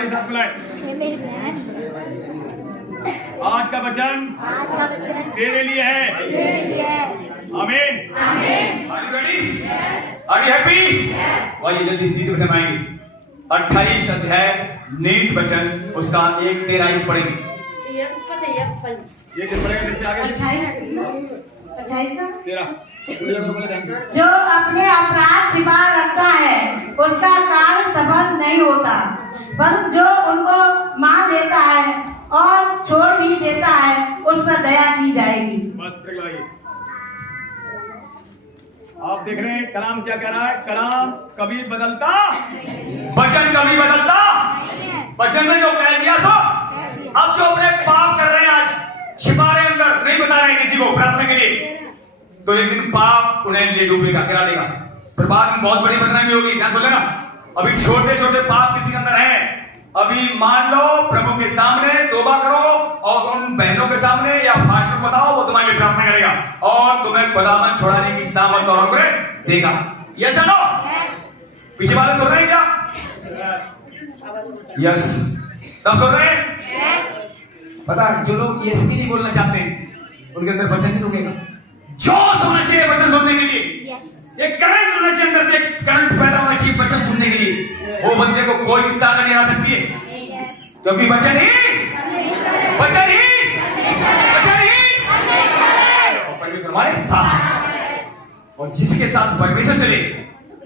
भाई साहब बुलाए। ये मेरी बहन। आज का वचन तेरे लिए है। आमीन। Are you ready? Are you happy? आइए जल्दी इस नीति वचन आएंगे। 28 अध्याय नीति वचन उसका 1-13 पढ़ेंगे। ये किस पढ़ेगा? जैसे आगे 28 का 13 जो अपने अपराध छिपा रखता है उसका कार्य सफल नहीं होता, परंतु जो उनको मान लेता है और छोड़ भी देता है उस पर दया की जाएगी। बस लगाइए। आप देख रहे हैं कलाम क्या कह रहा है? कलाम कभी बदलता, वचन कभी बदलता। वचन ने जो कह दिया सो अब जो अपने पाप कर रहे हैं आज छिपा रहे अंदर, नहीं बता रहे हैं किसी को प्रार्थना के लिए, तो एक दिन पाप उन्हें ले डूबेगा, गिरा देगा, फिर बाद में बहुत बड़ी बदनामी होगी। ध्यान सुन लेना। अभी छोटे छोटे पाप किसी के अंदर हैं, अभी मान लो प्रभु के सामने तौबा करो और उन बहनों के सामने या फास्ट बताओ, वो तुम्हारे लिए प्रार्थना करेगा और तुम्हें खुदावन छुड़ाने की सामर्थ और अनुग्रह देगा। यस या नो? पीछे वाले सुन रहे हैं क्या? यस। सब सुन रहे हैं? पता है जो लोग ये नहीं बोलना चाहते हैं उनके अंदर वचन नहीं रुकेगा। जोश होना चाहिए वचन सुनने के लिए, एक करंट होना चाहिए अंदर से, एक करंट पैदा होना चाहिए वचन सुनने के लिए। वो बंदे को कोई ताकत नहीं आ सकती है, क्योंकि वचन ही और परमेश्वर हमारे साथ, और जिसके साथ परमेश्वर चले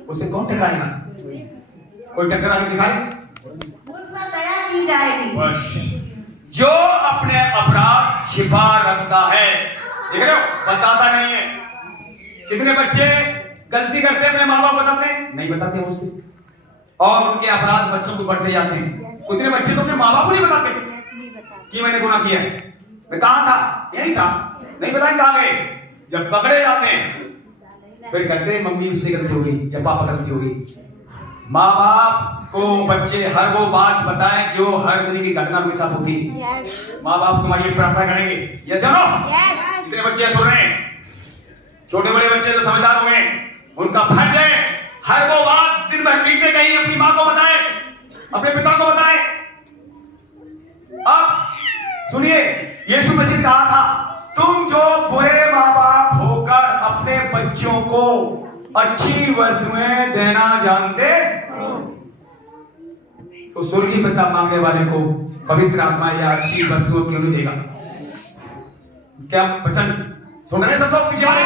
उसे कौन टकराएगा? कोई टकरा के दिखाए? उस पर दया की जाएगी। बस जो अपने अपराध छिपा रखता है, देख रहे हो, बताता नहीं है। कितने बच्चे गलती करते हैं, अपने माँ बाप बताते हैं? नहीं बताते मुझसे, और उनके अपराध बच्चों को बढ़ते जाते हैं। कितने बच्चे तो अपने माँ बाप को नहीं बताते कि मैंने गुनाह किया है, मैं कहाँ था, यही था, नहीं बताएं कहाँ गए। जब पकड़े जाते हैं फिर कहते हैं मम्मी उससे गलती हो गई या पापा गलती हो गई। माँ बाप को बच्चे हर वो बात बताएं जो हर दिन की घटना उनके साथ होती है। माँ बाप तुम्हारे लिए प्रार्थना करेंगे। यस या नो? कितने बच्चे सुन रहे हैं? छोटे बड़े बच्चे जो समझदार हो गए, उनका फर्ज है हर वो बात दिन भर मीटे कहीं अपनी माँ को बताएं, अपने पिता को बताएं। अब सुनिए, यीशु मसीह कहा था तुम जो बुरे माँ बाप होकर अपने बच्चों को अच्छी वस्तुएं देना जानते तो स्वर्गीय पिता मांगने वाले को पवित्र आत्मा या अच्छी वस्तुओं क्यों नहीं देगा? क्या वचन सुन रहे हैं सब लोग पीछे वाले?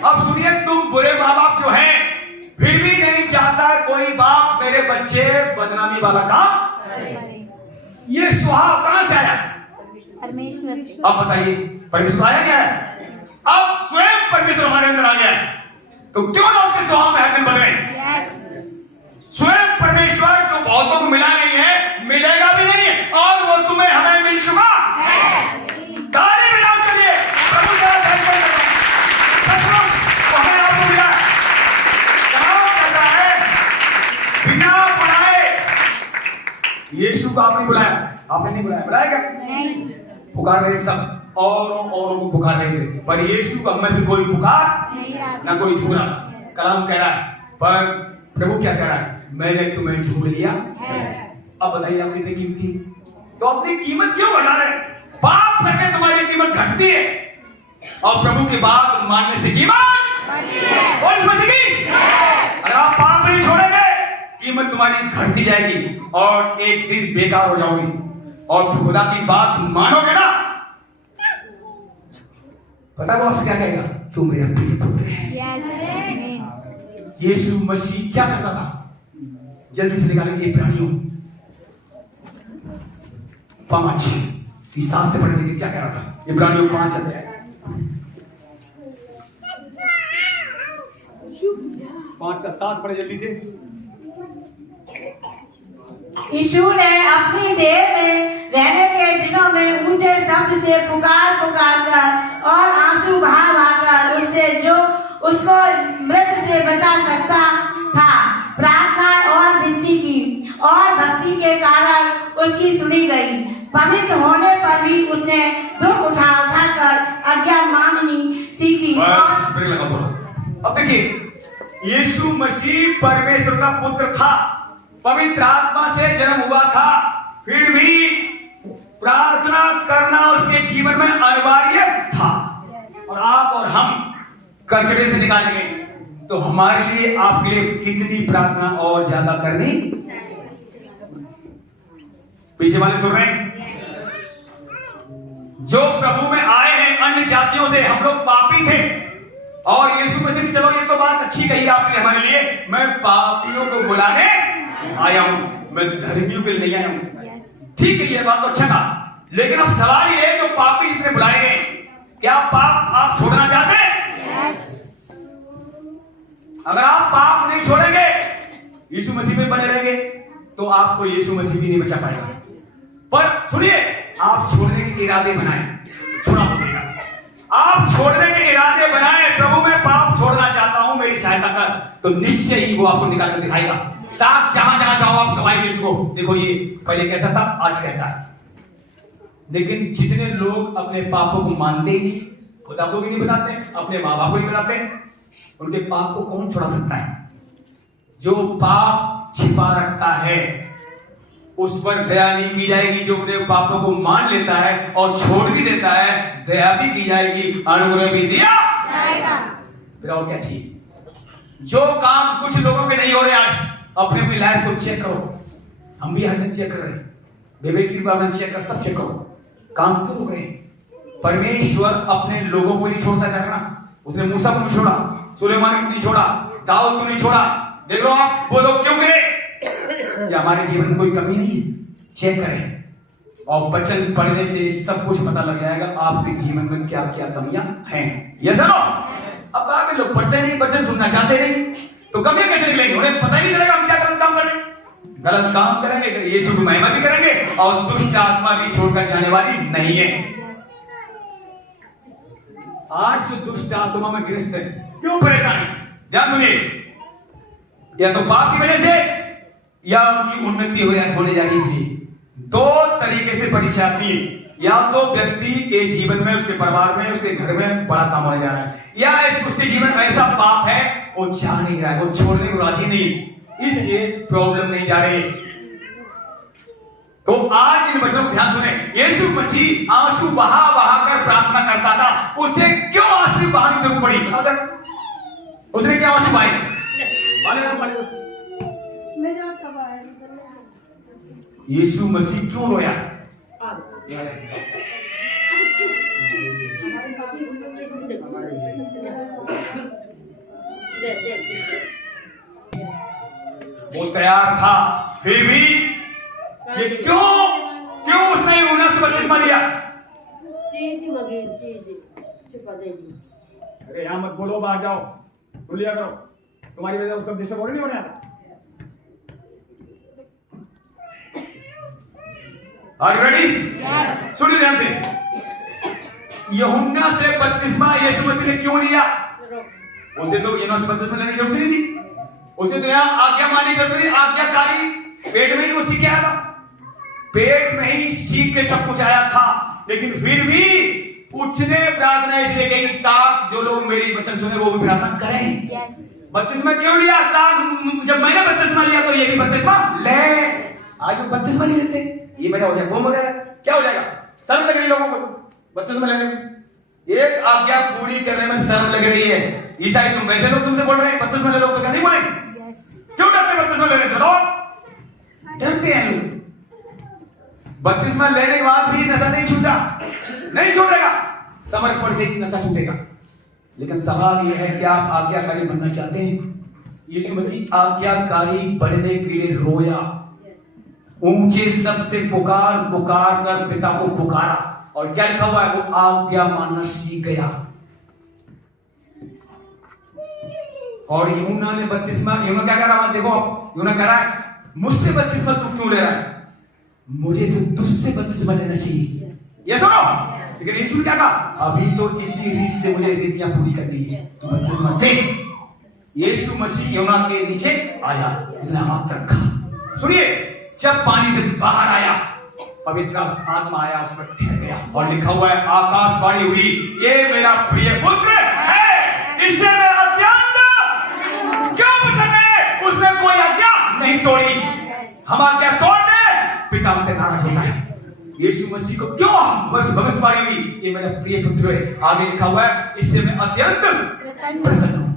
अब सुनिए, तुम बुरे माँ बाप जो हैं फिर भी नहीं चाहता कोई बाप मेरे बच्चे बदनामी वाला काम। ये स्वभाव कहां से आया? परमेश्वर। अब बताइए, परमेश्वर आया क्या है? अब स्वयं परमेश्वर हमारे अंदर आ गया है, तो क्यों ना उसके स्वभाव में हर दिन बदले? स्वयं परमेश्वर जो बहुतों को मिला नहीं है, मिलेगा भी नहीं है, और वो तुम्हें हमें मिल चुका है। ताली बजाओ उसके लिए। प्रभु का धन्यवाद। सचमुच वो हमें आपको मिला है। कहाँ कहता है बिना बुलाए? यीशु को आपने बुलाया, आपने नहीं बुलाया, बुलाया क्या? पुकार रहे सब, औरों को पुकार रहे थे, पर यीशु को हम में से कोई पुकार ना कोई ढूंढ रहा था। कलाम कह रहा है, पर प्रभु क्या कह रहा है? मैंने तुम्हें ढूंढ लिया। अब बताइए आप कितनी कीमती, तो अपनी कीमत क्यों घटा रहे? पाप करके तुम्हारी कीमत घटती है और प्रभु की बात मानने से कीमत और समझेगी। अगर आप पाप नहीं छोड़ेंगे कीमत तुम्हारी घटती जाएगी और एक दिन बेकार हो जाओगी, और खुदा की बात मानोगे ना, पता है वो आपसे क्या कहेगा? तू मेरा प्रिय पुत्र है। यीशु मसीह क्या करता था? जल्दी से निकालेंगे इब्रानियों 5 की 7 से पढ़ने के क्या कह रहा था? इब्रानियों 5 अध्याय 5 का 7 पढ़े जल्दी से। यीशु ने अपनी देह में रहने के दिनों में ऊंचे शब्द से पुकार कर और आंसू बहा उससे जो उसको मृत्यु से बचा सकता था प्रार्थना और विनती की, और भक्ति के कारण उसकी सुनी गई। पवित्र होने पर भी उसने दुख उठा कर आज्ञा माननी सीखी। अब देखिए, यीशु मसीह परमेश्वर का पुत्र था, पवित्र आत्मा से जन्म हुआ था, फिर भी प्रार्थना करना उसके जीवन में अनिवार्य था। और आप और हम कचरे से निकालेंगे तो हमारे लिए आपके लिए कितनी प्रार्थना और ज्यादा करनी। पीछे वाले सुन रहे हैं? जो प्रभु में आए हैं अन्य जातियों से, हम लोग पापी थे और यीशु मसीह ने, चलो ये तो बात अच्छी कही आपने हमारे लिए, मैं पापियों को बुलाने आया हूं, मैं धर्मियों के लिए नहीं आया हूं। ठीक है, ये बात तो अच्छा कहा, लेकिन अब सवाल ये है जो पापी जितने बुलाए गए, क्या पाप आप छोड़ना चाहते हैं? अगर आप पाप नहीं छोड़ेंगे, यीशु मसीह में बने रहेंगे, तो आपको यीशु मसीह भी नहीं बचा पाएगा। पर सुनिए, आप छोड़ने के इरादे बनाए, छोड़ा पड़ेगा। आप छोड़ने के इरादे बनाए, प्रभु मैं पाप छोड़ना चाहता हूं, मेरी सहायता कर, तो निश्चय ही वो आपको निकाल कर दिखाएगा। ताकि जहां जहां जाओ आप गवाही इसको, देखो ये पहले कैसा था, आज कैसा है। लेकिन जितने लोग अपने पापों को मानते ही नहीं, खुदा को भी नहीं बताते, अपने माँ बाप को नहीं बताते, उनके पाप को कौन छुड़ा सकता है? जो पाप छिपा रखता है उस पर दया नहीं की जाएगी। जो अपने पापों को मान लेता है और छोड़ भी देता है, दया भी की जाएगी, अनुग्रह भी दिया जाएगा। फिर और क्या चाहिए? जो काम कुछ लोगों के नहीं हो रहे आज, अपने अपनी लाइफ को चेक करो। हम भी हर दिन चेक कर रहे हैं, विवेक सिंह चेक कर, सब चेक करो, काम क्यों रुक रहे हैं? परमेश्वर अपने लोगों को नहीं छोड़ता, देखना उसने मूसा को नहीं छोड़ा, सुलेमान को नहीं छोड़ा, दाऊद को नहीं छोड़ा। देख लो आप, वो लोग क्यों करे? या हमारे जीवन में कोई कमी नहीं है? चेक करें और वचन पढ़ने से सब कुछ पता लग जाएगा आपके जीवन में क्या क्या कमियां हैं। ये सुनो, अब आगे लोग पढ़ते नहीं, वचन सुनना चाहते नहीं, तो कमियां कैसे निकलेंगी? उन्हें पता ही नहीं चलेगा हम क्या गलत काम कर रहे हैं। गलत काम करेंगे, यीशु की महिमा भी करेंगे और दुष्ट आत्मा भी छोड़कर जाने वाली नहीं है। आज जो दुष्ट आत्मा में ग्रस्त है, क्यों परेशान है? ध्यान सुनिए, या तो पाप की वजह से या उनकी उन्नति होने जा रही इसलिए। दो तरीके से परीक्षा आती है, या तो व्यक्ति के जीवन में, उसके परिवार में, उसके घर में बड़ा काम होने जा रहा है, या उसके जीवन में ऐसा पाप है वो चाह नहीं रहा है, वो छोड़ने को राजी नहीं, इसलिए प्रॉब्लम नहीं जा रही। तो आज इन बच्चों को ध्यान सुने, यीशु मसीह आंसू बहा बहा कर प्रार्थना करता था, उसे क्यों आंसू बहानी जरूरत पड़ी? उसने क्या आंसू बहाए? यीशु मसीह क्यों रोया? वो तैयार था, फिर भी ये क्यों उसने यूहन्ना से बपतिस्मा लिया? अरे यहां मत बोलो, बाहर जाओ, सुन लिया करो, तुम्हारी वजह से सब देश बोले नहीं होने आता। Are you ready? Yes. सुनिए ध्यान से, यूहन्ना से बपतिस्मा यीशु मसीह ने क्यों लिया? उसे तो यूहन्ना से बपतिस्मा लेने की जरूरत नहीं थी, उसे तो यहाँ आज्ञा मानने की जरूरत नहीं, आज्ञाकारी पेट में ही वो सीख के आया था, पेट में ही सीख के सब कुछ आया था। लेकिन फिर भी उसने प्रार्थना इसलिए कही ताकि जो लोग मेरी वचन सुने वो भी प्रार्थना करें। yes. बपतिस्मा क्यों लिया? ताकि जब मैंने बपतिस्मा लिया तो ये भी बपतिस्मा ले। आज वो बपतिस्मा नहीं लेते, ये मेरा हो जाएगा, वो हो जाएगा, क्या हो जाएगा? शर्म लग रही लोगों को बपतिस्मा लेने में, एक आज्ञा पूरी करने में शर्म लग रही है। ईसाई तुम वैसे लोग तुमसे बोल रहे हैं बपतिस्मा ले लो, तो क्या नहीं बोलेंगे? क्यों डरते बपतिस्मा लेने से? बताओ, डरते हैं लोग। बपतिस्मा लेने के बाद भी नशा नहीं छूटा, नहीं छूटेगा, समर्पण से ही नशा छूटेगा। लेकिन सवाल यह है कि आप आज्ञाकारी बनना चाहते हैं? यीशु मसीह आज्ञाकारी बनने के लिए रोया, ऊंचे शब्द से पुकार पुकार कर पिता को पुकारा, और क्या लिखा हुआ है? वो आज्ञा मानना सीख गया। और यूहन्ना ने बपतिस्मा, यूहन्ना क्या कह रहा है? देखो आप, यूहन्ना कह रहा है मुझसे बपतिस्मा तू क्यों ले रहा है? मुझे तो तुझसे बपतिस्मा लेना चाहिए। ये सुनो, लेकिन यीशु ने क्या कहा? अभी तो इसी रीत से मुझे रीतियां पूरी करनी है, तू बपतिस्मा दे। यीशु मसीह यूहन्ना के नीचे आया, उसने हाथ रखा। सुनिए, जब पानी से बाहर आया, पवित्र आत्मा आया, उस पर ठहर गया, और लिखा हुआ है आकाशवाणी हुई, ये मेरा प्रिय पुत्र है, इससे मैं अत्यंत क्यों पसंद है। उसने कोई आज्ञा नहीं तोड़ी, हम आज्ञा तोड़ दे, पिता पिता हमसे नाराज होता है। यीशु मसीह को क्यों भविष्यवाणी हुई, ये मेरा प्रिय पुत्र है, आगे लिखा हुआ है, इससे मैं अत्यंत प्रसन्न हूं।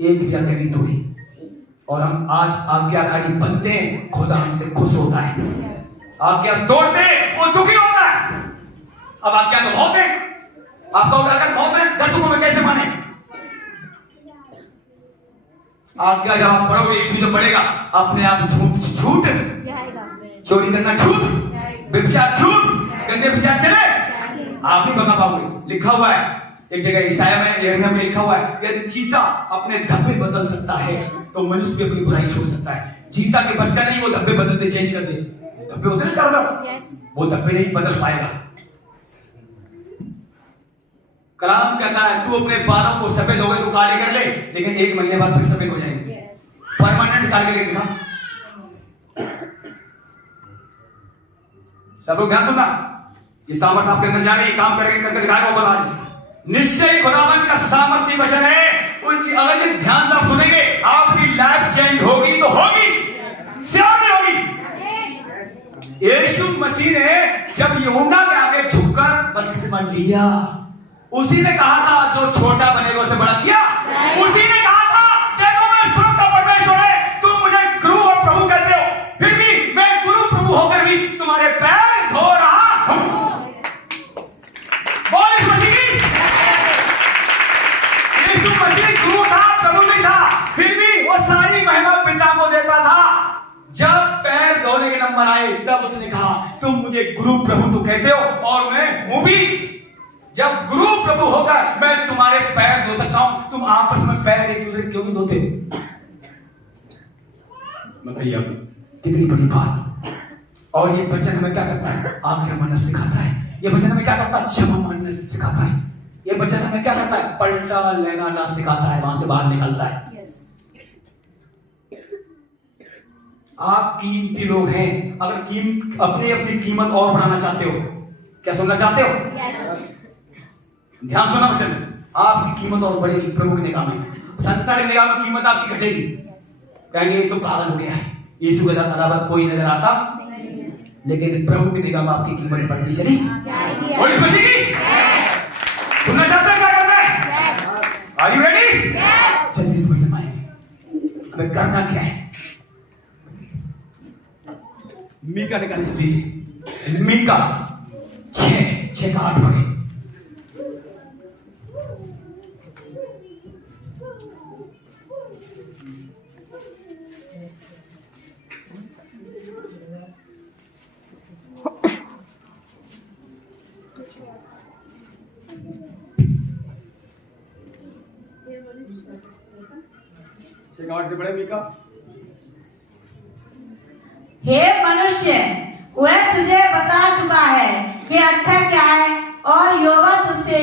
एक भी आज्ञा नहीं तोड़ी और हम आज आज्ञाकारी बनते हैं, खुदा हमसे खुश होता है। आज्ञा तोड़ते वो दुखी होता है। अब आज्ञा तो बहुत है, आपका उदाहरण बहुत है, 10 में कैसे माने? आज्ञा जब आप पढ़ोगे, यीशु जब पढ़ेगा, अपने आप झूठ जाएगा, चोरी करना झूठ, व्यभिचार झूठ, गंदे विचार चले, आप नहीं बता पाओगे। लिखा हुआ है एक जगह ईसाया में, यिर्मयाह में लिखा हुआ है, यदि चीता अपने धब्बे बदल सकता है तो मनुष्य भी अपनी बुराई छोड़ सकता है। चीता के बस का नहीं वो धब्बे बदल दे, चेंज कर दे। धब्बे होते ना चारों तरफ, वो धब्बे नहीं बदल पाएगा। कलाम कहता है तू अपने बालों को सफेद हो गए तो काले कर ले, लेकिन 1 महीने बाद फिर सफेद हो जाएंगे। परमानेंट काले करके दिखा। सब लोग ध्यान सुनना, ये सामर्थ आपके अंदर जा रही है, काम करके दिखाएगा खुदा आज। निश्चय खुदावन का सामर्थ्य वचन है, अगर ये ध्यान से आप सुनेंगे, आपकी लाइफ चेंज होगी तो होगी, श्योर नहीं होगी। यीशु मसीह ने जब यूहन्ना के आगे झुककर बपतिस्मा लिया, उसी ने कहा था जो छोटा बनेगा उसे बड़ा किया। उसी ने कहा था देखो मैं स्वर्ग का परमेश्वर है, तुम मुझे गुरु और प्रभु कहते हो, फिर भी मैं गुरु प्रभु होकर भी तुम्हारे पैर धो रहा हूं। बोल यीशु मसीह की। यीशु मसीह गुरु था, प्रभु नहीं था, फिर भी वो सारी महिमा पिता को देता था। जब पैर धोने के नंबर आए तब उसने कहा तुम मुझे गुरु प्रभु तो कहते हो और मैं हूं भी। जब गुरु प्रभु होकर मैं तुम्हारे पैर धो सकता हूं, तुम आपस में पैर एक दूसरे क्यों नहीं धोते? बताइए आप, कितनी बड़ी बात। और ये वचन हमें क्या करता है? आज्ञा मानना सिखाता है। ये वचन हमें क्या करता है? क्षमा मानना सिखाता है। ये वचन हमें क्या करता है? पलटा लेना ना सिखाता है, वहां से बाहर निकलता है। आप कीमती लोग हैं, अगर अपनी कीमत और बढ़ाना चाहते हो, क्या सुनना चाहते हो? ध्यान सुना वचन, आपकी कीमत और बढ़ेगी प्रभु की निगाह में। संसार की निगाह में कीमत आपकी घटेगी, कहेंगे ये तो पागल हो गया है, यीशु के अलावा कोई नजर आता, लेकिन प्रभु की निगाह में आपकी कीमत बढ़ती चली। और इस मसीह की सुनना चाहते हैं, क्या करना है? Are you ready? जल्दी समझ में आएंगे हमें करना क्या है। मीका निकाले जल्दी से, मीका 6 का 8 पढ़े। से बड़े मीका, हे मनुष्य, वह तुझे बता चुका है कि अच्छा क्या है और यहोवा तुझसे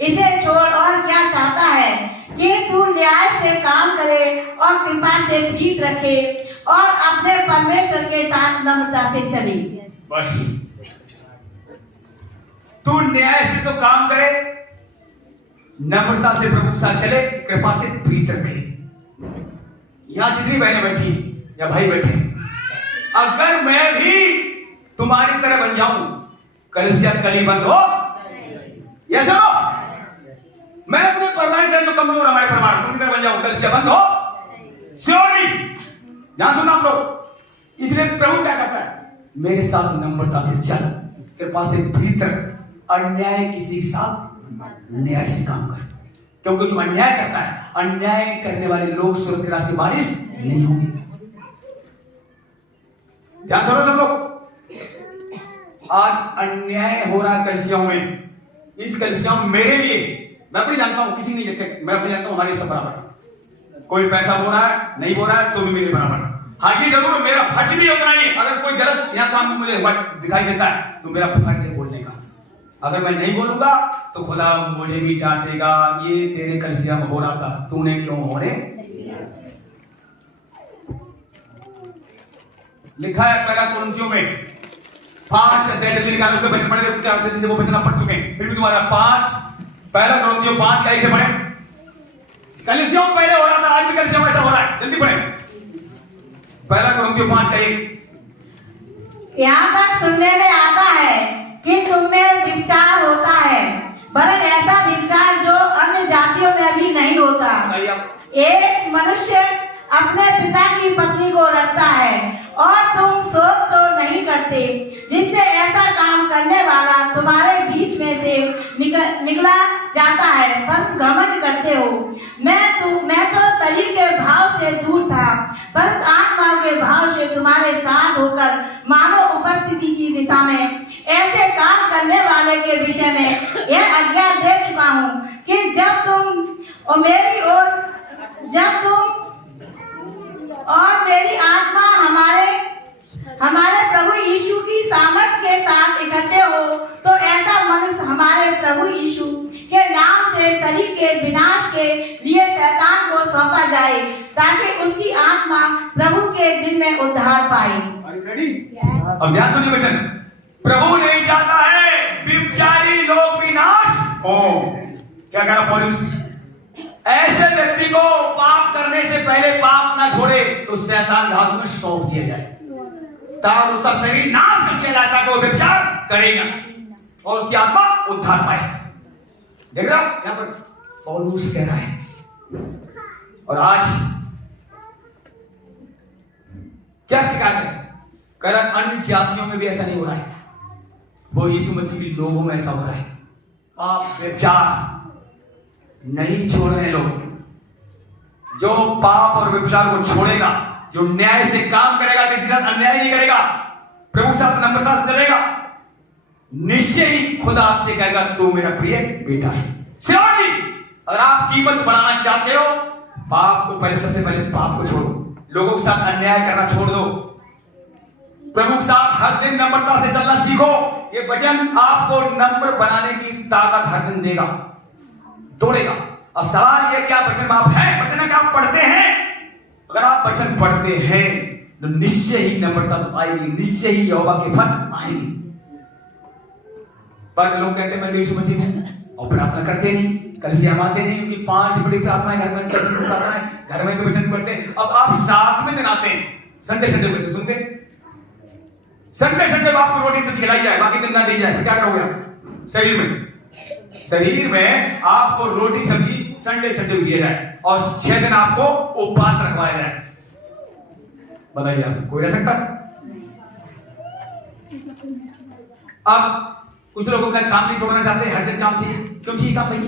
इसे छोड़ और क्या चाहता है कि तू न्याय से काम करे और कृपा से प्रीत रखे और अपने परमेश्वर के साथ नम्रता से चले। बस तू न्याय से तो काम करे, नम्रता से प्रभु के साथ चले, कृपा से प्रीत रखे। यहां जितनी बहनें बैठी या भाई बैठे, अगर मैं भी तुम्हारी तरह बन जाऊं, कलीसिया कली बंद हो, ये सुनो, मैं अपने परिवार जो कमजोर हमारे परिवार उनकी तरह बन जाऊं, कलीसिया बंद हो, श्योर नहीं। यहां सुना आप लोग, इसलिए प्रभु क्या कहता है? मेरे साथ नम्रता से चल, कृपा से प्रीत रख, अन्याय किसी के साथ न्याय से काम कर, क्योंकि जो अन्याय करता है, अन्याय करने वाले लोग स्वर्ग के रास्ते बारिश नहीं होंगे। ध्यान सुनो सब लोग, आज अन्याय हो रहा है कलीसियाओं में। इस कलीसियाओं में मेरे लिए, मैं अपनी जानता हूं, किसी नहीं जानता, मैं अपनी जानता हूं, हमारे सब बराबर। कोई पैसा बोल रहा है, नहीं बोल रहा है, तो भी मेरे बराबर। हाँ ये जरूर मेरा फर्ज भी उतना ही है, अगर कोई गलत यहाँ काम में मुझे दिखाई देता है तो मेरा फर्ज है बोलने का। अगर मैं नहीं बोलूंगा तो खुदा मुझे भी डांटेगा, ये तेरे कलीसिया में हो रहा था, तूने क्यों होने। लिखा है पहला कुरिन्थियों में 5 अध्याय जल्दी निकालो, उसमें पढ़े क्या जल्दी से वो इतना पढ़ चुके हैं, फिर भी दोबारा 5 पहला कुरिन्थियों 5 का ऐसे पढ़े। कलीसियों में पहले हो रहा था, आज भी कलीसियों में ऐसा हो रहा है, जल्दी पढ़े। पहला कुरिन्थियों 5 का 1। यहाँ तक सुनने में आता है कि तुम में विचार होता है, वरन ऐसा विचार जो अन्य जातियों में भी नहीं होता। एक मनुष्य अपने पिता की पत्नी को रखता है और तुम शोक तो नहीं करते, जिससे ऐसा काम करने वाला तुम्हारे बीच में से निकला जाता है, पर घमंड करते हो। मैं तो शरीर के भाव से दूर था, परंतु आत्मा के भाव से तुम्हारे साथ होकर मानव उपस्थिति की दिशा में ऐसे काम करने वाले के विषय में यह आज्ञा दे चुका हूँ कि जब तुम और मेरी आत्मा हमारे प्रभु यीशु की सामर्थ के साथ इकट्ठे हो, तो ऐसा मनुष्य हमारे प्रभु यीशु के नाम से शरीर के विनाश के लिए शैतान को सौंपा जाए, ताकि उसकी आत्मा प्रभु के दिन में उद्धार पाए। अब ध्यान सुनिए वचन, प्रभु नहीं चाहता है व्यभिचारी लोग विनाश हो। क्या कह रहा पौलुस? ऐसे व्यक्ति को पाप करने से पहले पाप ना छोड़े तो शैतान के हाथ में सौंप दिया जाए, ताकि उसका शरीर नाश कर दिया जाए, ताकि वो व्यभिचार करेगा और उसकी आत्मा उद्धार पाए। देख रहा यहां पर पौलुस कह रहा है। और आज क्या शिकायत है? कह रहा अन्य जातियों में भी ऐसा नहीं हो रहा है, वो यीशु मसीह के लोगों में ऐसा हो रहा है। आप व्यभिचार नहीं छोड़ रहे लोग। जो पाप और व्यभिचार को छोड़ेगा, जो न्याय से काम करेगा, किसी के साथ अन्याय नहीं करेगा, प्रभु साथ नम्रता से चलेगा, निश्चय ही खुदा आपसे कहेगा तू मेरा प्रिय बेटा है। श्रीमान जी, अगर आप कीमत बढ़ाना चाहते हो, पाप को पहले, सबसे पहले पाप को छोड़ो, लोगों के साथ अन्याय करना छोड़ दो, प्रभु के साथ हर दिन नम्रता से चलना सीखो। ये वचन आपको नम्र बनाने की ताकत हर दिन देगा, तोड़ेगा। अब सवाल ये, क्या वचन आप हैं? वचन क्या आप पढ़ते हैं? अगर आप वचन पढ़ते हैं तो निश्चय ही नम्रता तो आएगी, निश्चय ही यहोवा के फल आएंगे। पर लोग कहते हैं मैं तो यीशु मसीह हूं और प्रार्थना करते नहीं, कलीसिया में आते नहीं, क्योंकि 5 बड़ी प्रार्थनाएं घर में, प्रार्थनाएं घर में वचन पढ़ते हैं। अब आप 7वें दिन आते हैं, संडे वचन सुनते, संडे को आपको रोटी से खिलाई जाए, बाकी दिन ना दी जाए, क्या करोगे आप? शरीर में आपको रोटी सब्जी संडे दिया जाए और 6 दिन आपको उपवास रखवाया जाए। बताइए आप कोई रह सकता? अब कुछ लोग अपना काम नहीं छोड़ना चाहते, हर दिन काम चाहिए। क्यों चाहिए काम भाई?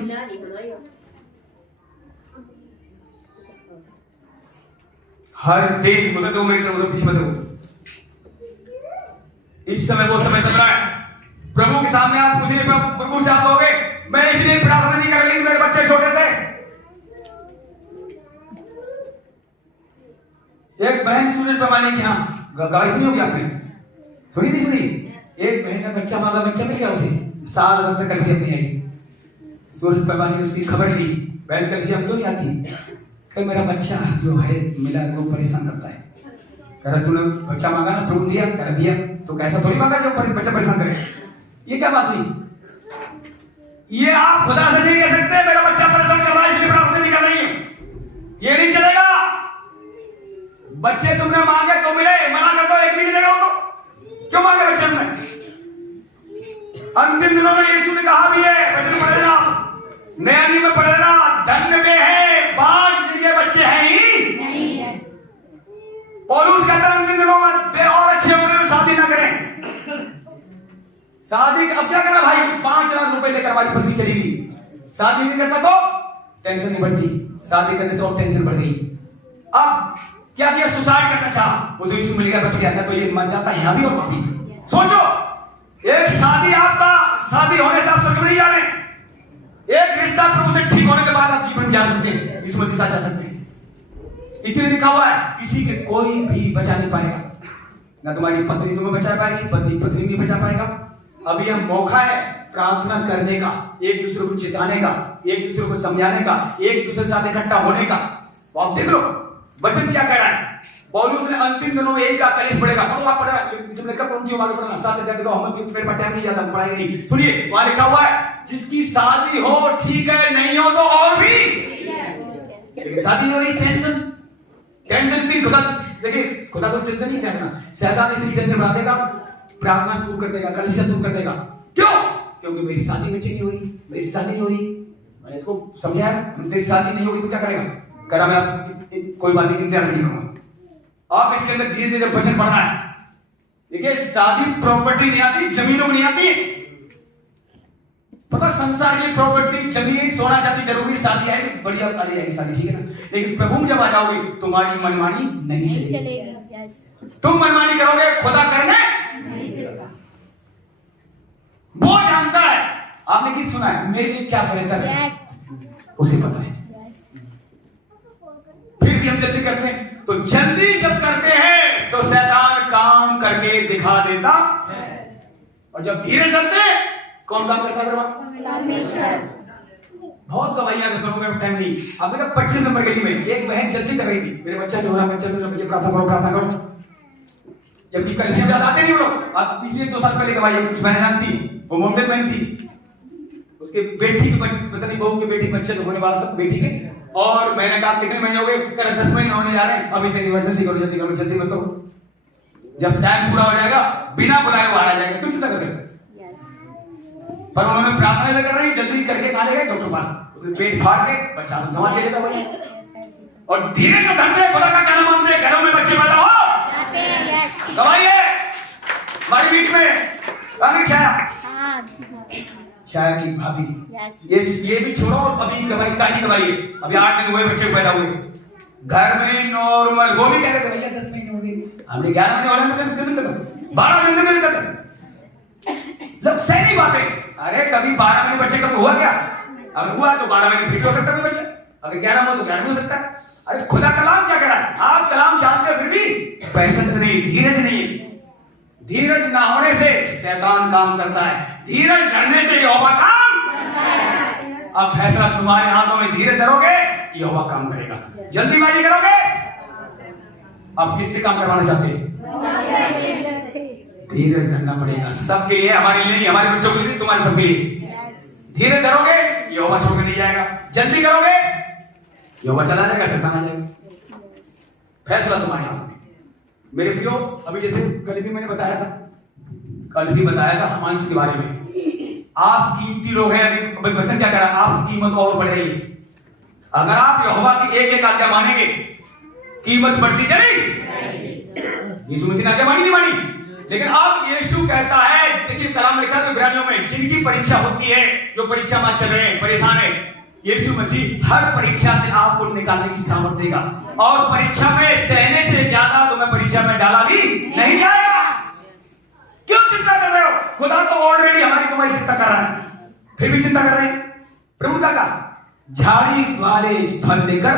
हर दिन उधर दो, मेरी तरफ उधर पीछे बताओ। इस समय वो समय चल रहा है, प्रभु के सामने आप कुछ नहीं, प्रभु से आप कहोगे मैं इसलिए प्रार्थना नहीं कर रही, मेरे बच्चे छोटे थे। एक बहन सूरज प्रमाणे की यहाँ गाड़ी सुनी होगी आपने, सुनी नहीं सुनी? एक बहन ने बच्चा मांगा, बच्चा मिल गया उसे, साल तक कलसियम नहीं आई। सूरज प्रमाणे ने उसकी खबर ली, बहन कलसियम क्यों नहीं आती? कल मेरा बच्चा जो है मिला तो परेशान करता है। कह रहा तूने बच्चा मांगा ना, प्रभु दिया, कर दिया, तो कैसा थोड़ी मांगा जो बच्चा परेशान करे। ये क्या बात हुई? ये आप खुदा से नहीं कह सकते मेरा बच्चा परेशान कर रहा है इसलिए प्रार्थना नहीं कर रही है, ये नहीं चलेगा। बच्चे तुमने मांगे तो मिले, मना कर दो, एक भी नहीं देगा वो तो। क्यों मांगे बच्चे तुमने? अंतिम दिनों में यीशु ने कहा भी है, वचन पढ़ लेना, नया नियम में पढ़ लेना, धन्य वे हैं बांझ जिनके बच्चे हैं ही नहीं। पौलुस कहता है अंतिम दिनों में वे और अच्छे होंगे जो शादी ना करें। शादी अब क्या करा भाई? 5 लाख रुपए लेकर हमारी पत्नी चली गई, शादी नहीं करता तो टेंशन नहीं बढ़ती, शादी करने से और टेंशन बढ़ गई। अब क्या किया? सुसाइड करना चाहा, वो तो यीशु मिल गया, बच गया, तो ये मर जाता यहां भी और वहां भी। सोचो, एक शादी, आपका शादी होने से आप स्वर्ग में नहीं जा रहे, एक रिश्ता प्रभु से ठीक होने के बाद आप जीवन जा सकते हैं, यीशु मसीह साथ जा सकते हैं। इसीलिए लिखा हुआ है किसी के कोई भी बचा नहीं पाएगा, ना तुम्हारी पत्नी तुम्हें बचा पाएगी, पत्नी नहीं बचा पाएगा। अभी यह मौका है प्रार्थना करने का, एक दूसरे को चिताने का, एक दूसरे को समझाने का, एक दूसरे के साथ इकट्ठा होने का। तो आप देख लो वचन क्या कह रहा है। पौलुस ने अंतिम दिनों में एक का कलेश पड़ेगा, पढ़ो आप, पढ़ा इसमें लिखा कौन सी आवाज पढ़ना, 7 अध्याय का, हमें मेरे पास टाइम नहीं जाता, पढ़ाई नहीं। सुनिए वहां लिखा हुआ है जिसकी शादी हो ठीक है, नहीं हो तो और भी। शादी नहीं हो रही, टेंशन इतनी, खुदा देखिए, खुदा तो टेंशन नहीं देना, शैतान इतनी टेंशन बढ़ा देगा प्रार्थना से दूर कर देगा, कलीसिया से दूर कर देगा। क्यों? क्योंकि मेरी शादी बच्चे नहीं हो रही, मेरी शादी नहीं हो रही। मैंने इसको समझाया, तेरी शादी नहीं होगी तो क्या करेगा? करा मैं कोई बात नहीं, इंतजार नहीं करूंगा। आप इसके अंदर धीरे धीरे वचन बढ़ा है। देखिए, शादी प्रॉपर्टी नहीं आती, जमीनों नहीं आती। पता, संसार की प्रॉपर्टी, जमीन, सोना चांदी जरूरी, शादी आएगी बढ़िया आ जाएगी शादी, ठीक है ना। लेकिन प्रभु जब आ जाओगे तुम्हारी मनमानी नहीं चलेगी। तुम मनमानी करोगे, खुदा करने वो जानता है। आपने गीत सुना है, मेरे लिए क्या बेहतर है, उसे पता है। फिर भी हम जल्दी करते हैं। तो जल्दी जब करते हैं तो शैतान काम करके दिखा देता है, और जब धीरे करते हैं कौन काम करता है? परमेश्वर। बहुत गवाहियां सुनोगे फैमिली। आपने कहा 25 नंबर गली में एक बहन जल्दी कर रही थी, मेरे बच्चा नहीं हो रहा, बच्चा नहीं हो रहा, प्रार्थना करो, प्रार्थना करो। जबकि कलीसिया में आते नहीं लोग। आप पिछले 2 साल पहले गवाही कुछ बहन जानती, वो मोमडन बहन थी, उसके बेटी के पता नहीं बहू के बेटी के बच्चे तो होने वाला था, बेटी के। और मैंने कहा कितने महीने हो गए? कल 10 महीने होने जा रहे हैं, अभी तक जल्दी करो, जल्दी करो, जल्दी मत करो। जब टाइम पूरा हो जाएगा बिना बुलाए वो आ जाएगा, क्यों चिंता कर रहे हो? पर उन्होंने प्रार्थना कर रही, जल्दी करके कहा ले गए डॉक्टर पास, उसने पेट फाड़ के बच्चा दवा दे देता भाई। और धीरे जो धरते हैं खुदा का कहना मानते हैं, घरों में बच्चे पैदा हो दवाई है। हमारे बीच में छाया की भाभी, ये भी छोड़ो, अभी दवाई ताजी दवाई है, अभी 8 दिन हुए बच्चे पैदा हुए घर में नॉर्मल। वो भी कह रहे थे भैया 10 महीने हो गए, हमने 11 महीने वाले तो कहते 12 महीने कहते लोग सही नहीं बातें। अरे कभी 12 महीने बच्चे कभी हुआ क्या? अब हुआ तो 12 महीने फिर हो सकता है बच्चा, अगर 11 हो तो 11 हो सकता है। अरे खुदा कलाम क्या कह रहा है? आप कलाम जानते हो फिर भी पैशन से नहीं, धीरज नहीं है। धीरज ना होने से शैतान काम करता है, धीरज धरने से यहोवा काम करता है। अब फैसला तुम्हारे हाथों में, धीरे धरोगे यहोवा काम करेगा, जल्दीबाजी करोगे अब किससे काम करवाना चाहते हैं? धीरज धरना पड़ेगा, सबके लिए, हमारे लिए नहीं, हमारे बच्चों के लिए नहीं, तुम्हारे सबके लिए। धीरे धरोगे यहोवा छोड़कर नहीं जाएगा, जल्दी करोगे यहोवा चला जाएगा, शैतान आ जाएगा। फैसला तुम्हारे हाथों में। मेरे प्रियो, अभी जैसे कल भी मैंने बताया था हमांस के बारे में। आप कीमती लोग हैं। अभी वचन क्या कह रहा है? आपकी कीमत और बढ़ रही है। अगर आप यहोवा की एक एक आज्ञा मानेंगे, कीमत बढ़ती चली। यीशु मसीह ने आज्ञा मानी नहीं मानी, लेकिन अब यीशु कहता है, देखिए कलाम लिखा है इब्रानियों में, जिनकी परीक्षा होती है, जो परीक्षा में चल रहे हैं, परेशान है, यीशु मसीह हर परीक्षा से आपको निकालने की सामर्थ्य देगा। और परीक्षा में सहने से ज्यादा तुम्हें परीक्षा में डाला भी नहीं जाएगा। क्यों चिंता कर रहे हो? खुदा तो ऑलरेडी हमारी तुम्हारी चिंता कर रहा है, फिर भी चिंता कर रहे हैं। प्रभु का कहा, झाड़ी वाले फल लेकर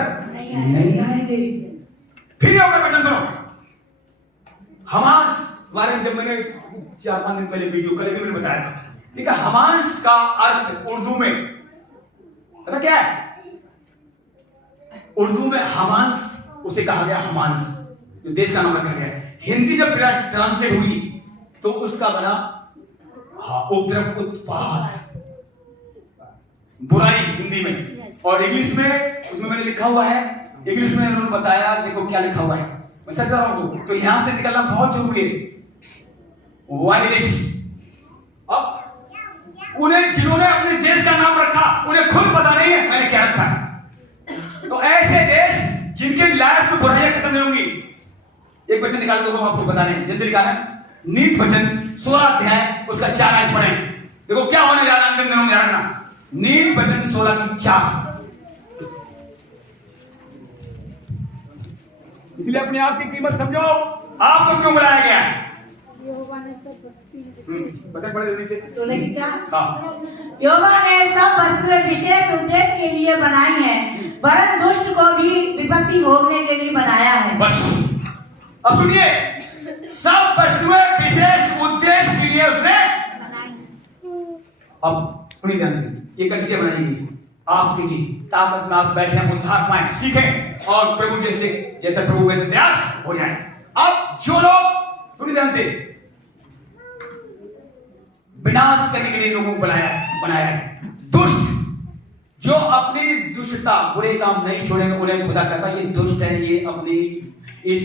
नहीं आएंगे। फिर होकर वचन सुनो। हमास बारे में जब मैंने 4-5 दिन पहले वीडियो कल भी मैंने बताया था, ठीक है। हमास का अर्थ उर्दू में पता क्या है? उर्दू में हमांस उसे कहा गया, हमांस जो देश का नाम रखा गया। हिंदी जब ट्रांसलेट हुई तो उसका बना उपद्रव, उत्पात, बुराई हिंदी में। और इंग्लिश में उसमें मैंने लिखा हुआ है, इंग्लिश में उन्होंने बताया, देखो क्या लिखा हुआ है, मैं सच कह रहा हूं। तो यहां से निकलना बहुत जरूरी है। वायलिश, अब उन्हें जिन्होंने अपने देश का नाम रखा उन्हें खुद पता नहीं है मैंने क्या रखा है। तो ऐसे देश जिनके लाइफ में बुराइयां खत्म नहीं होंगी। एक वचन निकाल दो, हम आपको बता रहे हैं, जल्दी निकालें। नीत वचन 16 अध्याय उसका 4 आयत पढ़ें। देखो क्या होने जा रहा है अंतिम दिनों में, रखना। नीत वचन 16 की 4। इसलिए अपने आप की कीमत समझो, आपको क्यों बुलाया गया है। यहोवा ने सब वस्तुएं विशेष उद्देश्य के लिए बनाई हैं, वरन दुष्ट को भी विपत्ति भोगने के लिए बनाया है। बस अब सुनिए, सब वस्तुएं विशेष उद्देश्य के लिए उसने अब सुनिए ध्यान से, ये कैसे बनाई गई आपके लिए, ताकि उसमें आप बैठे हैं, उद्धार पाएं, सीखें और प्रभु जैसे प्रभु वैसे तैयार हो जाए। अब जो लोग, सुनिए ध्यान से, विनाश करने के लिए लोगों को बनाया है, दुष्ट जो अपनी दुष्टता, बुरे काम नहीं छोड़ेंगे, उन्हें खुदा कहता है ये दुष्ट है, ये अपनी इस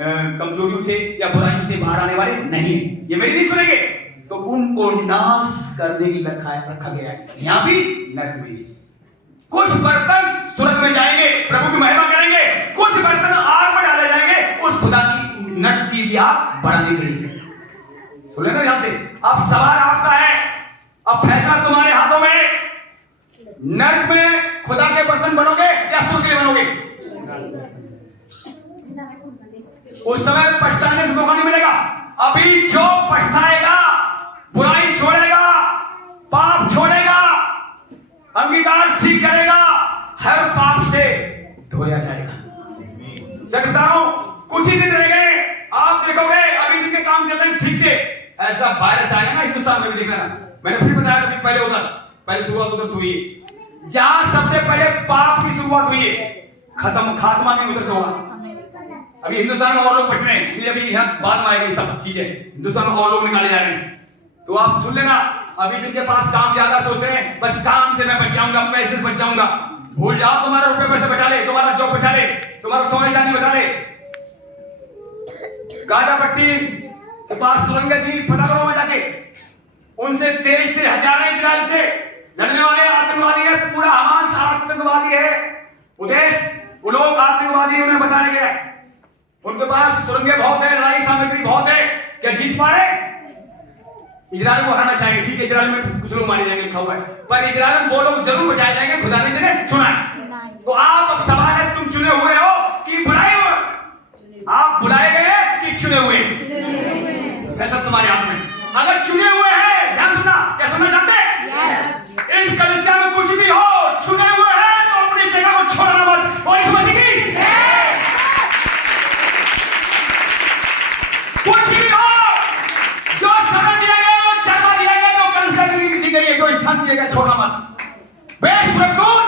कमजोरियों से या बुराइयों से बाहर आने वाले नहीं है, ये मेरी नहीं सुनेंगे, तो उनको नाश करने के लिए रखा गया है, यहाँ भी नरक में भी। कुछ बर्तन स्वर्ग में जाएंगे, प्रभु की महिमा करेंगे, कुछ बर्तन आग में डाले जाएंगे उस खुदा की नरक की भी आग बढ़ाने के लिए। सुन लेना ध्यान से, अब सवाल आपका है, अब फैसला तुम्हारे हाथों में, नरक में खुदा के बर्तन बनोगे या स्वर्ग के बनोगे? उस समय पछताने से मौका नहीं मिलेगा। अभी जो पछताएगा, बुराई छोड़ेगा, पाप छोड़ेगा, अंगीकार ठीक करेगा, हर पाप से धोया जाएगा। सच बता रहा हूं, कुछ ही दिन रह गए, आप देखोगे अभी इनके काम चल रहे हैं ठीक से, ऐसा वायरस आएगा ना हिंदुस्तान में भी, देख लेना। मैंने फिर बताया था पहले उधर, पहले शुरुआत उधर से हुई है, जहां सबसे पहले पाप की शुरुआत हुई है, खात्मा भी उधर से होगा। अभी हिंदुस्तान में और लोग बच रहे हैं, इसलिए अभी यहाँ बाद में आएगी सब चीजें, हिंदुस्तान में और लोग निकाले जा रहे हैं। तो आप सुन लेना, अभी जिनके पास काम ज्यादा सोचते हैं बस काम से मैं बच जाऊंगा, पैसे से बच जाऊंगा, भूल जाओ, तुम्हारा रुपए पैसे बचा ले, तुम्हारा जॉब बचा ले, तुम्हारा सोने चांदी बचा ले। गाजा पट्टी के पास सुरंग थी, पता करो मैं जाके, उनसे तेज हथियार इजराइल से लड़ने वाले आतंकवादी है, पूरा हमास आतंकवादी है, उदेश वो लोग आतंकवादी उन्हें बताया गया, उनके पास सुरंगें बहुत है, लड़ाई सामग्री बहुत है, क्या जीत पा रहे? इजराइल को हराना चाहेंगे, ठीक है, इजराइल में कुछ लोग मारे जाएंगे लिखा हुआ है, पर इजराइल में वो लोग जरूर बचाए जाएंगे, खुदा ने जिन्हें चुना है। तो आप अब सवाल है, तुम चुने हुए हो कि बुलाए हुए? आप बुलाए गए कि चुने हुए? फैसला तुम्हारे हाथ में। अगर चुने हुए हैं, ध्यान सुनना, क्या सुनना चाहते हैं? इस कलीसिया में कुछ भी हो, चुने हुए हैं तो अपनी जगह को छोड़ना मत, और इस मसीह की कुछ भी हो, जो समय दिया गया, वो जगह दिया गया, जो कलीसिया दी गई है, जो स्थान दिया गया, छोड़ना मत। बेस्वर्गदूत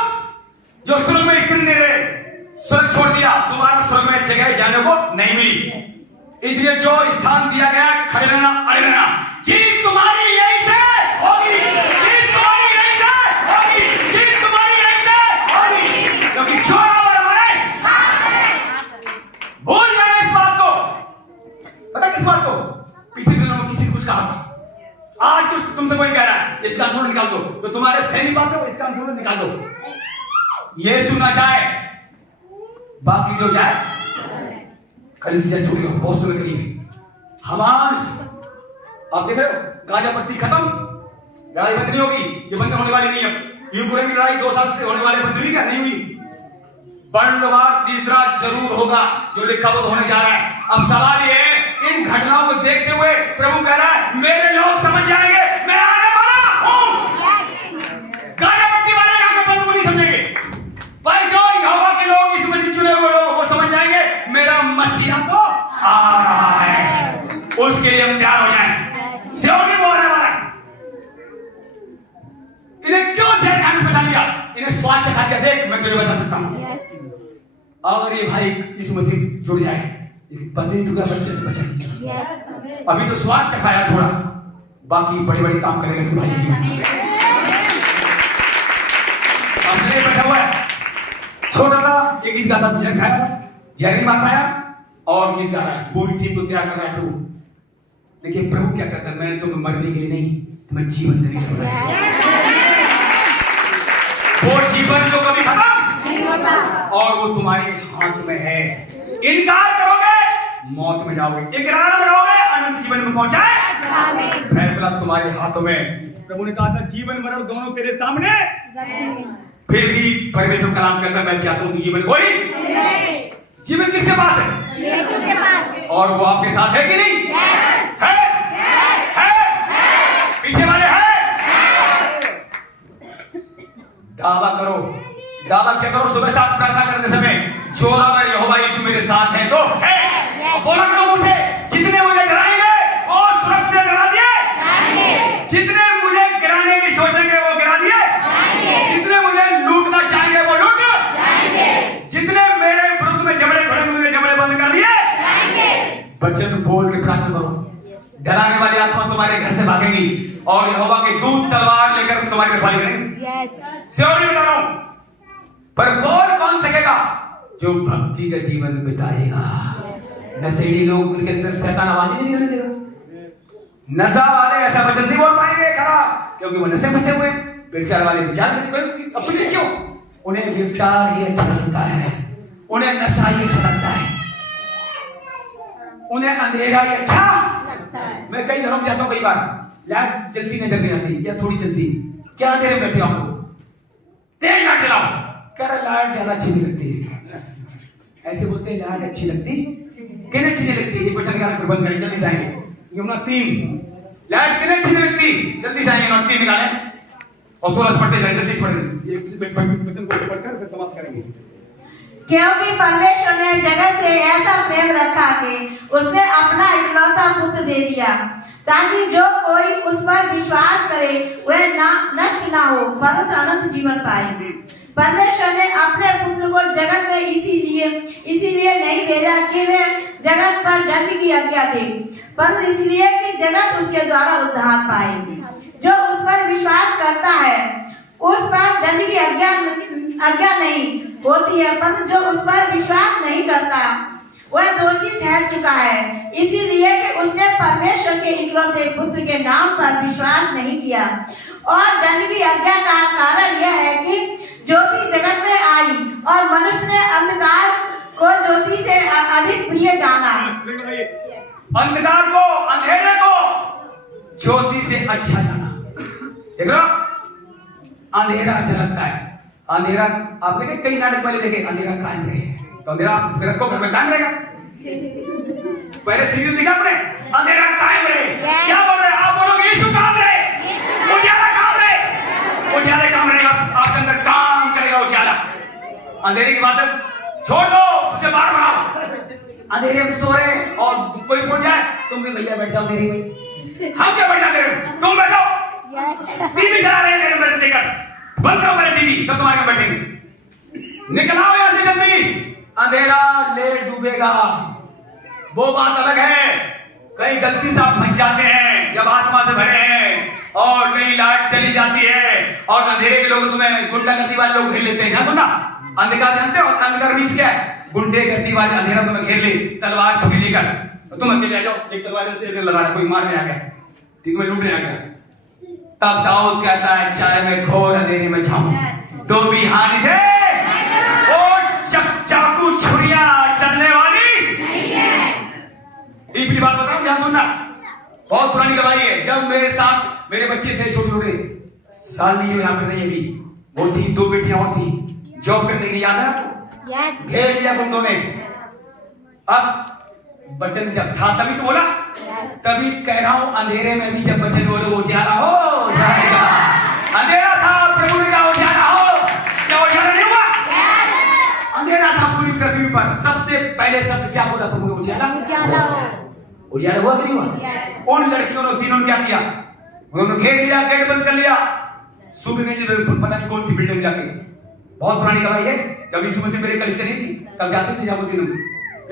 जो स्वर्ग में स्थिर नहीं रहे, स्वर्ग छोड़ दिया, दोबारा स्वर्ग में जगह जाने को नहीं मिली, इसलिए जो स्थान दिया गया खड़े रहना, अड़े रहना। जीत तुम्हारी यहीं से होगी, जीत तुम्हारी यहीं से होगी, जीत तुम्हारी यहीं से होगी, क्योंकि छोरा हमारे सामने। भूल जाए इस बात को, पता किस बात को? पिछले दिनों में किसी ने कुछ कहा था, आज कुछ तुमसे कोई कह रहा है इसका आंसर निकाल दो, तो तुम्हारे सैनिक बात हो, इसका आंसर निकाल दो। ये सुना जाए, बाकी जो जाए कलीसिया छूट गया, बहुत समय करीब हमास। आप देख रहे हो, गाजा पट्टी खत्म, लड़ाई बंद नहीं होगी, ये बंद होने वाली नहीं है। यूक्रेन की लड़ाई 2 साल से होने वाले बंद हुई क्या? नहीं हुई। बंदवार तीसरा जरूर होगा, जो लिखा वो होने जा रहा है। अब सवाल ये है, इन घटनाओं को देखते हुए प्रभु कह रहा है, मेरे लोग समझ जाएंगे मैं आने वाला हूं। गाजा पट्टी वाले यहाँ के बंद नहीं समझेंगे, भाई जो यहोवा के लोग, इस मसीह चुने हुए लोग, वो समझ जाएंगे मेरा मसीहा तो आ रहा है, उसके लिए हम तैयार हो जाएं। सियोन में वो आने वाला है। इन्हें क्यों जेल खाने से बचा लिया? इन्हें स्वाद चखा दिया, देख मैं तुझे बचा सकता हूं। अगर ये भाई इस मसीह जुड़ जाए, पता नहीं तुझे बच्चे से बचा लीजिए। अभी तो स्वाद चखाया थोड़ा, बाकी बड़े बड़े काम करेंगे इस भाई जी। अपने बैठा हुआ है, छोटा था, एक गीत गाता, जहर खाया था, जहर नहीं मार पाया, और गीत गा रहा है, पूरी टीम को तैयार कर रहा है प्रभु। देखिए प्रभु क्या कहता है, मैंने तुम्हें मरने के लिए नहीं, तुम्हें जीवन देने के लिए, वो जीवन जो कभी खत्म नहीं होता, और वो तुम्हारे हाथ में है। इनकार करोगे मौत में जाओगे, इकरार में रहोगे अनंत जीवन में पहुंचाए। फैसला तुम्हारे हाथों में। प्रभु ने कहा था, जीवन मरण दोनों तेरे सामने, फिर भी परमेश्वर कलाम कहता है, मैं चाहता हूं जीवन कोई नहीं। जीवन किसके पास है? यीशु के पास। और वो आपके साथ है कि नहीं? yes. है? Yes. है? Yes. पीछे वाले है? दावा करो, दावा क्या करो? सुबह साथ प्रार्थना करते समय, जो अगर यहोवा यीशु मेरे साथ है तो है। बोला करो मुझे, जितने मुझे डराएंगे वो सुरक्षा से डरा दिए, जितने मुझे गिराने की सोचेंगे वो गिरा दिए, जितने मुझे लूटना चाहेंगे वो लूट जाएंगे, जितने मेरे विरुद्ध में जबड़े खड़े मुझे जबड़े बंद कर दिए। वचन बोल के प्रार्थना करो, डराने वाली आत्मा तुम्हारे घर से भागेगी और यहोवा के दूत तलवार लेकर तुम्हारी रखवाली करेंगे। सियोनी बता रहा हूं, पर बोल कौन सकेगा? जो भक्ति का जीवन बिताएगा। नशेड़ी लोग उनके अंदर शैतान आवाज ही नहीं निकलने देगा। नशा वाले ऐसा वचन नहीं बोल पाएंगे खरा, क्योंकि वो नशे फंसे हुए। व्यभिचार वाले विचार अपने क्यों, उन्हें व्यभिचार ही अच्छा लगता है, उन्हें नशा ही अच्छा लगता है, उन्हें अंधेरा ही अच्छा लगता है। मैं कई घरों में जाता हूँ, कई बार लाइट जल्दी नजर नहीं आती या थोड़ी जल्दी, क्या अंधेरे में बैठे हो आप लोग, तेज लाइट जलाओ, कह रहा लाइट ज्यादा अच्छी नहीं लगती। ऐसे बोलते लाइट अच्छी लगती, किन्हें अच्छी नहीं लगती, एक बचन निकाले बंद करें जल्दी से आएंगे। यमुना 3 लाइट किन्हें अच्छी नहीं लगती, जल्दी से आएंगे, नोट 3 निकालें और 16 पढ़ते जाए, जल्दी से पढ़ें, एक बचन को पढ़कर फिर समाप्त करेंगे। क्योंकि परमेश्वर ने जगत से ऐसा प्रेम रखा कि उसने अपना इकलौता पुत्र दे दिया, ताकि जो कोई उस पर विश्वास करे वह नष्ट ना हो परंतु अनंत जीवन पाए। परमेश्वर ने अपने पुत्र को जगत में इसीलिए नहीं भेजा कि वे जगत पर दंड की आज्ञा दे, परंतु इसलिए कि जगत उसके द्वारा उद्धार पाए। जो उस पर विश्वास करता है उस पर दंड की आज्ञा नहीं होती है, परंतु जो उस पर विश्वास नहीं करता वह दोषी ठहर चुका है, इसीलिए कि उसने परमेश्वर के इकलौते पुत्र के नाम पर विश्वास नहीं किया। और दंड की आज्ञा का कारण यह है कि ज्योति जगत में आई और मनुष्य ने अंधकार को ज्योति से अधिक प्रिय जाना। अंधकार को, अंधेरे को ज्योति से अच्छा जाना। देख लो, अंधेरा अच्छा लगता है, अंधेरा आप देखे कई नाटक पहले देखे, अंधेरा कायम रहे, तो अंधेरा आप रखो घर में कायम रहेगा। पहले सीरियल दिखा आपने, अंधेरा कायम रहे, क्या बोल रहे आप, बोलोगे यीशु काम रहे, उजाला काम रहे, उजाले काम रहेगा, आपके अंदर काम करेगा उजाला। अंधेरे की बात छोड़ दो, उसे बाहर बढ़ाओ। अंधेरे में सो रहे और कोई बोल जाए तुम भी भैया बैठ जाओ अंधेरे में, हम क्या बैठ जाते, तुम बैठो, टीवी चला रहे हैं मेरे देखकर, बंद करो मेरे टीवी, तब तुम्हारे बैठेंगे। निकल आओ यहाँ से जल्दी, अंधेरा ले डूबेगा। वो बात अलग है, कहीं गलती से आप फंस जाते हैं जब आसमां से भरे हैं और कहीं लाइट चली जाती है और अंधेरे के लोग तुम्हें गुंडागर्दी वाले लोग घेर लेते हैं। ध्यान सुनना, अंधकार जानते हो, अंधकार मीन्स क्या है, गुंडेगर्दी वाले अंधेरा तुम्हें घेर ले, तलवार छुरी लेकर, तो तुम अकेले आ जाओ, एक तलवार से लगा रहा, कोई मारने आ गया, ठीक है, लूटने आ गया। तब दाऊद कहता है चाहे मैं घोर अंधेरे में जाऊं तो भी हानि से वो चाकू छुरियां चलने वाली नहीं है। डीपली बात बताऊं, ध्यान सुनना, बहुत पुरानी गवाही है। जब मेरे साथ मेरे बच्चे थे छोटे छोटे, साली जो यहाँ पे नहीं अभी, वो थी, 2 बेटियां और थी, जॉब करने की, याद है आपको, घेर लिया गुंडों ने। अब बचन जब था तभी तो बोला, तभी कह रहा हूं अंधेरे में भी जब बचन बोलो उजाला हो जाएगा। अंधेरा था, प्रभु ने कहा उजाला हो, क्या उजाला नहीं हुआ? अंधेरा था पूरी पृथ्वी पर, सबसे पहले शब्द क्या बोला प्रभु ने, उजाला हो। उजाला हुआ कि नहीं हुआ? उन लड़कियों ने, तीनों ने क्या किया, उन्होंने घेर लिया, गेट बंद कर लिया, सूर्य ने पता नहीं कौन सी बिल्डिंग में जाके, बहुत पुरानी गवाही है, जब यीशु मसीह मेरे कलीसिया नहीं थी तब जाती थी, जब तीनों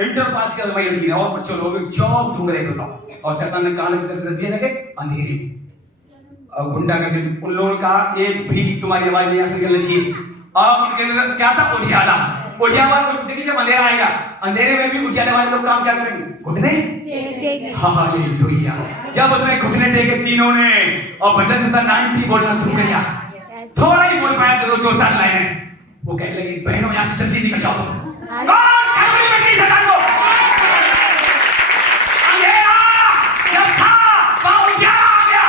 इंटर पास किया भाई लड़की ने, और बच्चों लोग जॉब ढूंढ रहे थे, और शैतान ने कान कर दिया लगे अंधेरे में, और गुंडा करके उन लोगों का एक भी तुम्हारी आवाज नहीं यहाँ से निकलना चाहिए। और उनके अंदर क्या था, उजाला। उजाला देखिए, जब अंधेरा आएगा, अंधेरे में भी उजाले वाले लोग काम क्या करेंगे, घुटने, हालेलुया। जब उसने घुटने टेके तीनों ने और भजन संहिता 90 बोलना शुरू किया, थोड़ा ही बोल पाया तो 2-4 लाइनें, वो कहने लगी बहनों यहाँ से जल्दी निकल जाओ तुम। कौन खड़बड़ी मच गई शैतान को? अंधेरा जब था वहां उजाला आ गया,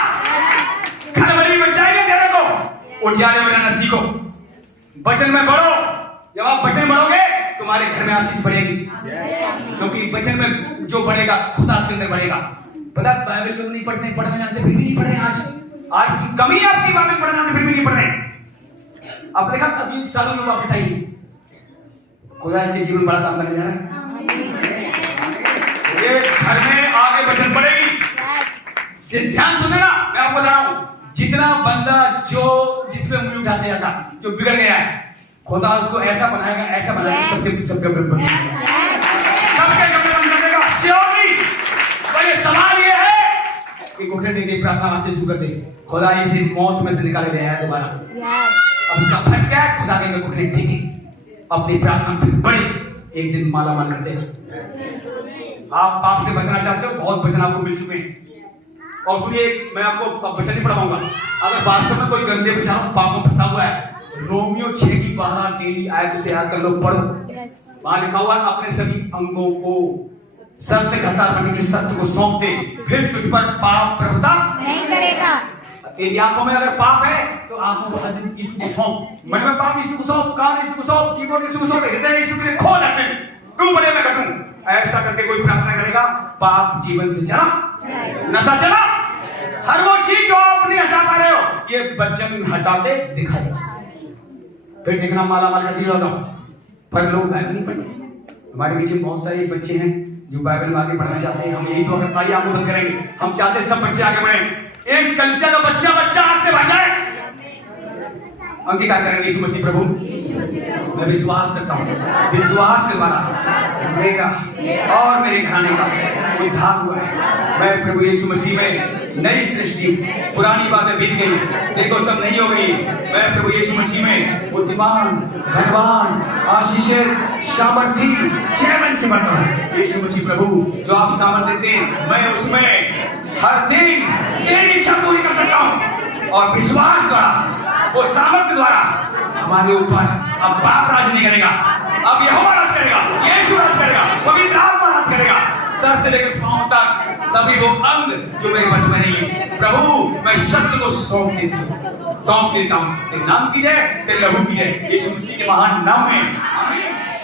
खड़बड़ी मच जाएगी अंधेरे को, उजाले में रहना सीखो, वचन में बढ़ो। जब आप वचन बढ़ोगे तुम्हारे घर में आशीष बढ़ेगी, क्योंकि वचन में जो बढ़ेगा खुदा उसके अंदर बढ़ेगा। पता बाइबल लोग नहीं पढ़ते, पढ़ना जानते फिर भी नहीं पढ़ रहे। आज की कमी है आपकी, बाइबल पढ़ना जानते फिर भी नहीं पढ़ रहे। अब देखा अभी सालों में वापस आई, खुदा इसके जीवन बड़ा काम करने जा रहा है। ये घर में आगे वचन पड़ेगी, ध्यान सुने ना, मैं आपको बता रहा हूं, जितना बंदा जो जिसपे उंगली उठाते जाता, जो बिगड़ गया है, खुदा उसको ऐसा बनाएगा, ऐसा बनाएगा, सबके बंद कर देगा, श्योरली। पर ये सवाल ये है कि घुटने टेके प्रार्थना से शुरू कर दे, खुदा इसे मौत में से निकाले ले आया दोबारा। अब इसका फर्ज क्या है, खुदा के घुटने टेके अपनी प्रार्थना फिर बड़े, एक दिन माला माल कर देगा। आप पाप से बचना चाहते हो, बहुत वचन आपको मिल चुके हैं। और सुनिए, मैं आपको अब वचन नहीं पढ़ाऊंगा। अगर वास्तव में कोई गंदे विचारों पाप में फंसा हुआ है, रोमियो 6 की 12 डेली आयत उसे याद कर लो, पढ़ो। वहां लिखा हुआ है, अपने सभी अंगों को सत्य का हथियार बनने के लिए सत्य को सौंप दे, फिर तुझ पर पाप प्रभुता नहीं करेगा। तेरी आंखों में अगर पाप है तो आंखों को हर दिन यीशु को सौंप। मन में पाप यीशु को सौंप, कान यीशु को सौंप, जीवन यीशु को सौंप, हृदय यीशु के लिए खोल रख। तू बड़े मैं घटूं। ऐसा करके कोई प्रार्थना करेगा, पाप जीवन से चला, नशा चला, हर वो चीज जो आप नहीं हटा पा रहे हो, ये वचन हटाते दिखाई। फिर देखना माला माल कर दिया होगा। पर लोग बाइबल नहीं पढ़ते। हमारे बीच में बहुत सारे बच्चे हैं जो बाइबल में आगे बढ़ना चाहते हैं। हम यही तो अगर आइए आंखों बंद करेंगे, हम चाहते हैं सब बच्चे आगे बढ़े। एक कलीसिया का बच्चा आग से भर जाए। अंगीकार करेंगे यीशु मसीह प्रभु, मैं विश्वास करता हूँ, विश्वास के द्वारा मेरा और मेरे घराने का उद्धार हुआ है। मैं प्रभु यीशु मसीह में नई सृष्टि, पुरानी बातें बीत गई, देखो सब नहीं हो गई। मैं प्रभु यीशु मसीह में बुद्धिमान, धनवान, आशीषित, सामर्थी, चैन से बनता हूँ। यीशु मसीह प्रभु, जो आप सामर्थ्य देते हैं, मैं उसमें हर दिन तेरी इच्छा पूरी कर सकता हूँ। और विश्वास द्वारा, वो सामर्थ्य द्वारा हमारे ऊपर अब पाप राज नहीं करेगा, अब यहोवा राज करेगा, यीशु राज करेगा, पवित्र आत्मा राज करेगा। सर से लेकर पांव तक सभी वो अंग जो मेरे बस में नहीं है, प्रभु मैं सत्य को सौंप देता हूँ। तेरे नाम की जय, तेरे लहू की जय, यीशु मसीह के महान नाम में आमीन।